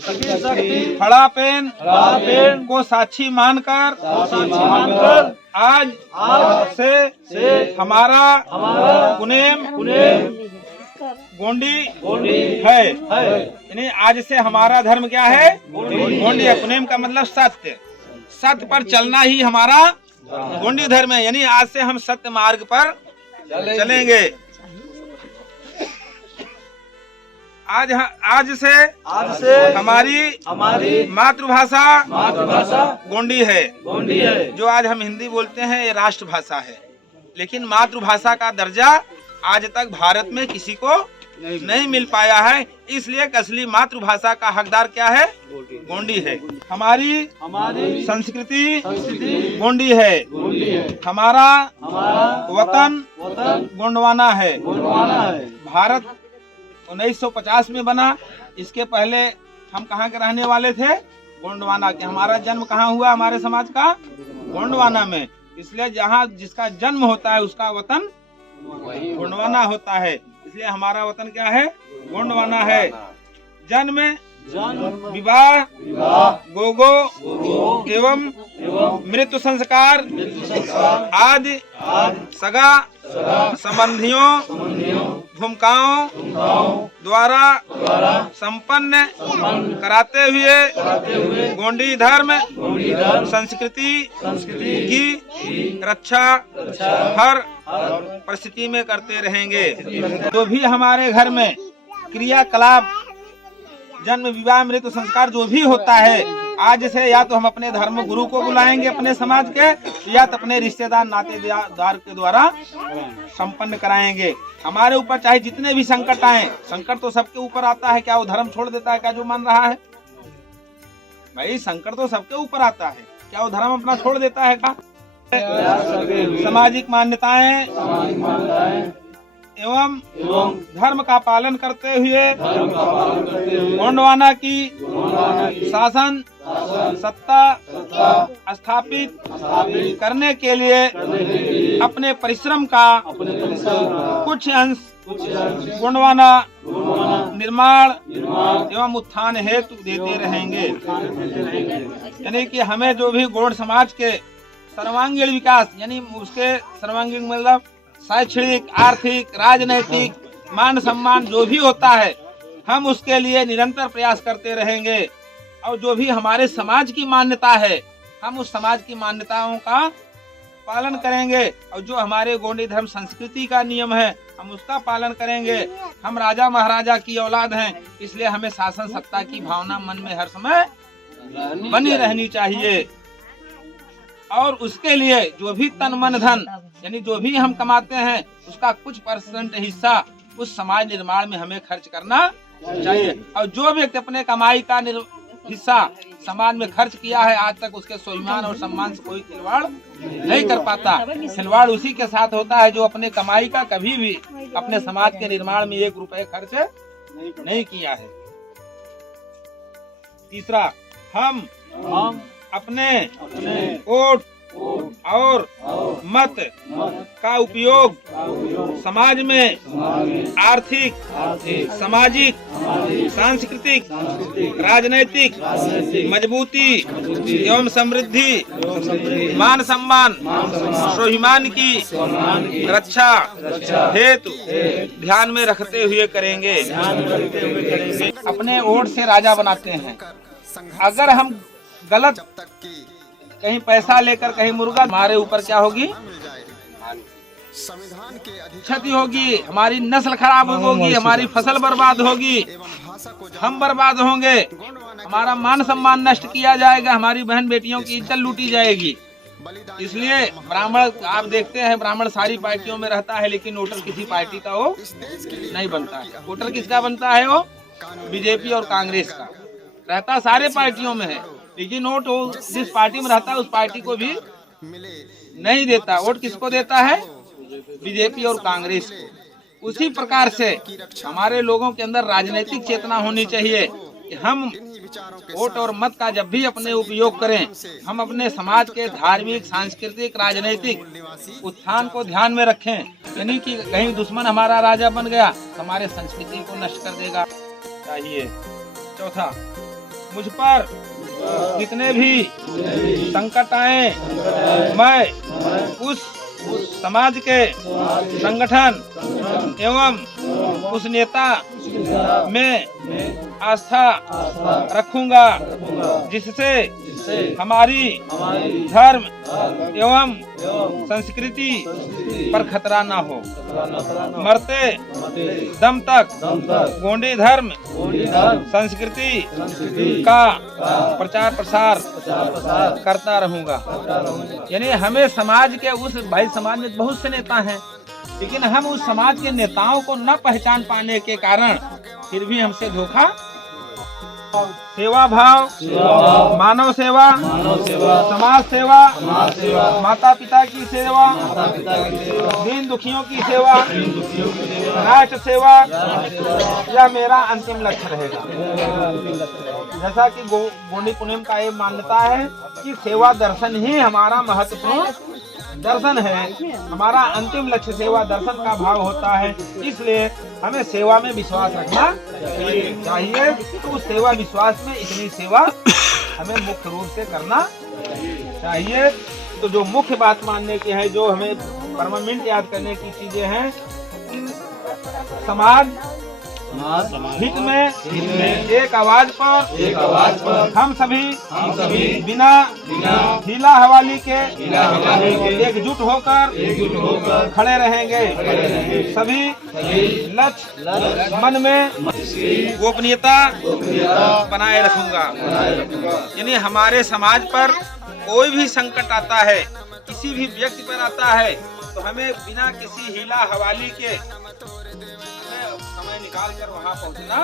खड़ा पेन को साक्षी मानकर आज से हमारा पुनेम गोंडी है। यानी आज से हमारा धर्म क्या है? गोंडी है। पुनेम का मतलब सत्य, सत्य पर चलना ही हमारा गोंडी धर्म है। यानी आज से हम सत्य मार्ग पर चलेंगे। आज से हमारी मातृभाषा गोंडी है। जो आज हम हिंदी बोलते हैं ये राष्ट्रभाषा है, लेकिन मातृभाषा का दर्जा आज तक भारत में किसी को नहीं मिल पाया है। इसलिए असली मातृभाषा का हकदार क्या है? गोंडी है। हमारी संस्कृति गोंडी है। हमारा वतन गोंडवाना है। भारत 1950 में बना। इसके पहले हम कहाँ के रहने वाले थे? गोंडवाना के। हमारा जन्म कहाँ हुआ? हमारे समाज का गोंडवाना में। इसलिए जहाँ जिसका जन्म होता है उसका वतन गोंडवाना होता है। इसलिए हमारा वतन क्या है? गोंडवाना है। जन्म विवाह गोगो एवं मृत्यु संस्कार आदि सगा संबंधियों भूमिकाओं द्वारा संपन्न कराते हुए गोंडी धर्म संस्कृति की रक्षा हर परिस्थिति में करते रहेंगे। जो भी हमारे घर में क्रियाकलाप जन्म विवाह मृत्यु संस्कार जो भी होता है, आज से या तो हम अपने धर्म गुरु को बुलाएंगे अपने समाज के, या तो अपने रिश्तेदार नातेदार के द्वारा संपन्न कराएंगे। हमारे ऊपर चाहे जितने भी संकट आए, संकट तो सबके ऊपर आता है। क्या वो धर्म छोड़ देता है क्या जो मान रहा है? भाई संकट तो सबके ऊपर आता है। क्या वो धर्म अपना छोड़ देता है क्या? सामाजिक मान्यताएं एवं धर्म का पालन करते हुए गोंडवाना की शासन सत्ता स्थापित करने के लिए अपने परिश्रम का कुछ अंश गोंडवाना निर्माण एवं उत्थान हेतु देते रहेंगे। यानी कि हमें जो भी गौड़ समाज के सर्वांगीण विकास, यानी उसके सर्वांगीण मतलब शैक्षणिक, आर्थिक, राजनैतिक, मान सम्मान जो भी होता है, हम उसके लिए निरंतर प्रयास करते रहेंगे। और जो भी हमारे समाज की मान्यता है, हम उस समाज की मान्यताओं का पालन करेंगे। और जो हमारे गोंडी धर्म संस्कृति का नियम है, हम उसका पालन करेंगे। हम राजा महाराजा की औलाद हैं, इसलिए हमें शासन सत्ता की भावना मन में हर समय बनी रहनी चाहिए। और उसके लिए जो भी तन मन धन, यानी जो भी हम कमाते हैं, उसका कुछ % हिस्सा उस समाज निर्माण में हमें खर्च करना चाहिए। और जो व्यक्ति अपने कमाई का हिस्सा समाज में खर्च किया है, आज तक उसके स्वाभिमान और सम्मान से कोई खिलवाड़ नहीं कर पाता। खिलवाड़ उसी के साथ होता है जो अपने कमाई का कभी भी अपने समाज के निर्माण में 1 रुपए खर्च नहीं किया है। तीसरा, हम अपने वोट और मत का उपयोग समाज में आर्थिक, सामाजिक, सांस्कृतिक, राजनैतिक मजबूती एवं समृद्धि, मान सम्मान, स्वाभिमान की रक्षा हेतु ध्यान में रखते हुए करेंगे। अपने वोट से राजा बनाते हैं। अगर हम गलत कहीं पैसा लेकर कहीं मुर्गा, हमारे ऊपर क्या होगी? क्षति होगी, हमारी नस्ल खराब होगी, हमारी फसल बर्बाद होगी, हम बर्बाद होंगे, हमारा मान सम्मान नष्ट किया जाएगा, हमारी बहन बेटियों की इज्जत लूटी जाएगी। इसलिए ब्राह्मण, आप देखते हैं ब्राह्मण सारी पार्टियों में रहता है, लेकिन वोटर किसी पार्टी का वो नहीं बनता है। वोटर किसका बनता है? वो बीजेपी और कांग्रेस का रहता, सारे पार्टियों में है, लेकिन वोट जिस पार्टी में रहता है उस पार्टी को भी नहीं देता। वोट किसको देता है? बीजेपी और कांग्रेस को। उसी प्रकार से हमारे लोगों के अंदर राजनीतिक चेतना होनी चाहिए कि हम वोट और मत का जब भी अपने उपयोग करें, हम अपने समाज के धार्मिक, सांस्कृतिक, राजनीतिक उत्थान को ध्यान में रखें। यानी कि कहीं दुश्मन हमारा राजा बन गया, हमारे संस्कृति को नष्ट कर देगा चाहिए। चौथा, मुझ पर कितने भी संकट आए, मैं उस समाज के संगठन एवं उस नेता में आस्था रखूंगा जिससे हमारी धर्म एवं संस्कृति पर खतरा ना हो। मरते दम तक गोंडी धर्म संस्कृति का प्रचार प्रसार करता रहूंगा। यानी हमें समाज के उस भाई समाज में बहुत से नेता हैं, लेकिन हम उस समाज के नेताओं को न पहचान पाने के कारण फिर भी हमसे धोखा। सेवा भाव, मानव सेवा, समाज सेवा, माता पिता की सेवा, दीन दुखियों की सेवा, राष्ट्र सेवा, यह मेरा अंतिम लक्ष्य रहेगा। जैसा कि गोंडी पुनेम का ये मान्यता है कि सेवा दर्शन ही हमारा महत्वपूर्ण दर्शन है। हमारा अंतिम लक्ष्य सेवा दर्शन का भाव होता है, इसलिए हमें सेवा में विश्वास रखना चाहिए। तो उस सेवा विश्वास में इतनी सेवा हमें मुख्य रूप से करना चाहिए। तो जो मुख्य बात मानने की है, जो हमें परमानेंट याद करने की चीजें हैं, समाज हित में एक आवाज पर हम सभी बिना हीला हवाली के एकजुट होकर खड़े रहेंगे। सभी लक्ष्य मन में गोपनीयता बनाए रखूंगा। यानी हमारे समाज पर कोई भी संकट आता है, किसी भी व्यक्ति पर आता है, तो हमें बिना किसी हीला हवाली के समय निकाल कर वहाँ पहुँचना